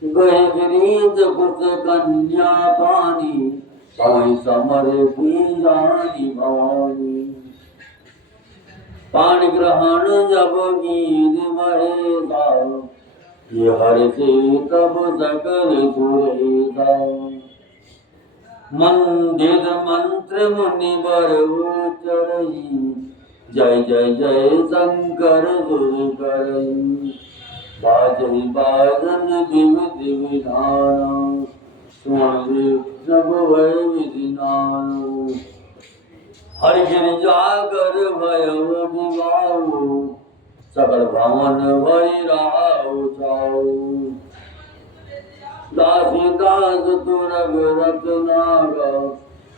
गए गिरीश कुश कन्या पानी। पाई समर जानी भवानी। पान ग्रहण जब गीत महेगा, ये हर्षि तब सकल सुरेगा। मंदिर मंत्र मुनि बर उचरई, जय जय जय शंकर सुर करई। बाजई बाजन विविध विधान, सुन सब भय विधिनान। हरि गिरि जागर भयउ विवाहु, सकल भवन भरि राहु छाऊ। दासी दास तुरग रत्नागा,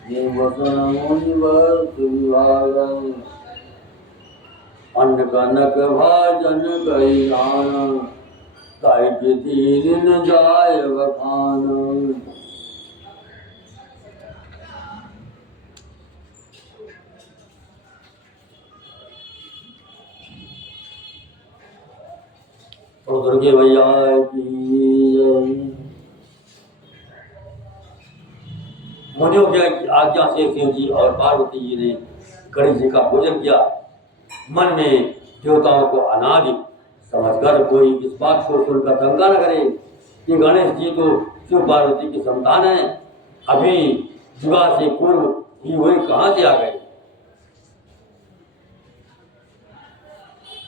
देवसन मुनि बस विभागा। अन्न कनक भाजन कई आन, ताई के तीन जाय बखान। और दुर्गे मैया की जय। मुनियों की आज्ञा से शिव जी और पार्वती जी ने गणेश जी का पूजन किया। मन में देवताओं को अनादि समझकर कोई इस बात को सुनकर शंका न करे कि गणेश जी तो शिव पार्वती की संतान है, अभी विवाह से पूर्व ही वही कहाँ से आ गए।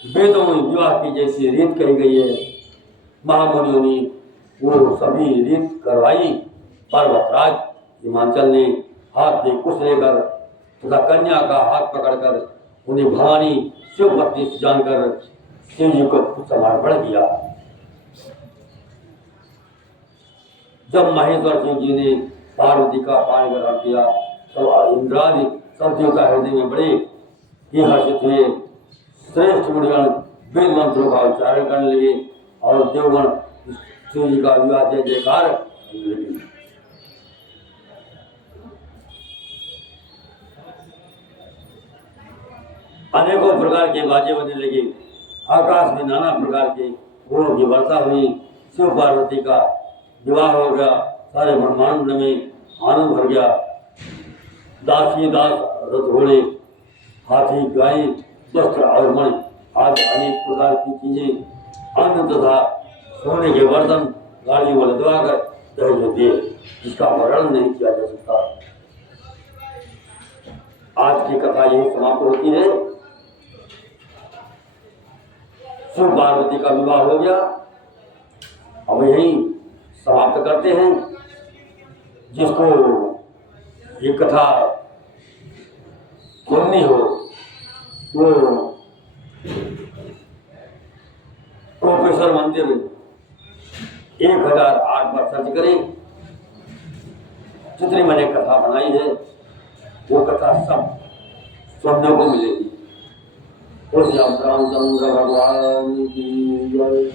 वेदों में विवाह की जैसी रीत कही गई है, महामुनियों ने वो सभी रीत करवाई। पर्वतराज हिमाचल ने हाथ में कुश लेकर तथा कन्या का हाथ पकड़कर उन्हें भवानी शिव पत्नी से जानकर शिव जी को समर्पण किया। जब महेश्वर शिव जी ने पार्वती का पानी ग्रहण किया तो इंद्रादि सब देवता हृदय में बड़े ही हर्षित हुए। श्रेष्ठ मुनिगण वेद मंत्रों का उच्चारण करने लगे और देवगण शिव जी का विवाह जय जयकार करने लगे। अनेकों प्रकार के बाजे बजने लगे, आकाश में नाना प्रकार के फूलों की वर्षा हुई, शिव पार्वती का विवाह हो गया, सारे ब्रह्मांड में आनंद भर गया। दासी दास रथ घोड़े हाथी गाय वस्त्र और मणि आदि अनेक प्रकार की चीजें अन्न तथा सोने के बर्तन गाड़ियों में लदवाकर दहेज दिए, जिसका वर्णन नहीं किया जा सकता। आज की कथा यही समाप्त होती है। शिव पार्वती का विवाह हो गया, अब यही समाप्त करते हैं। जिसको ये कथा सुननी हो वो प्रोफेसर मंदिर 1008 पर सर्च करें, जितनी मैंने कथा बनाई है वो कथा सब सुनने को मिलेगी। उस रामचंद्र भगवान की जय।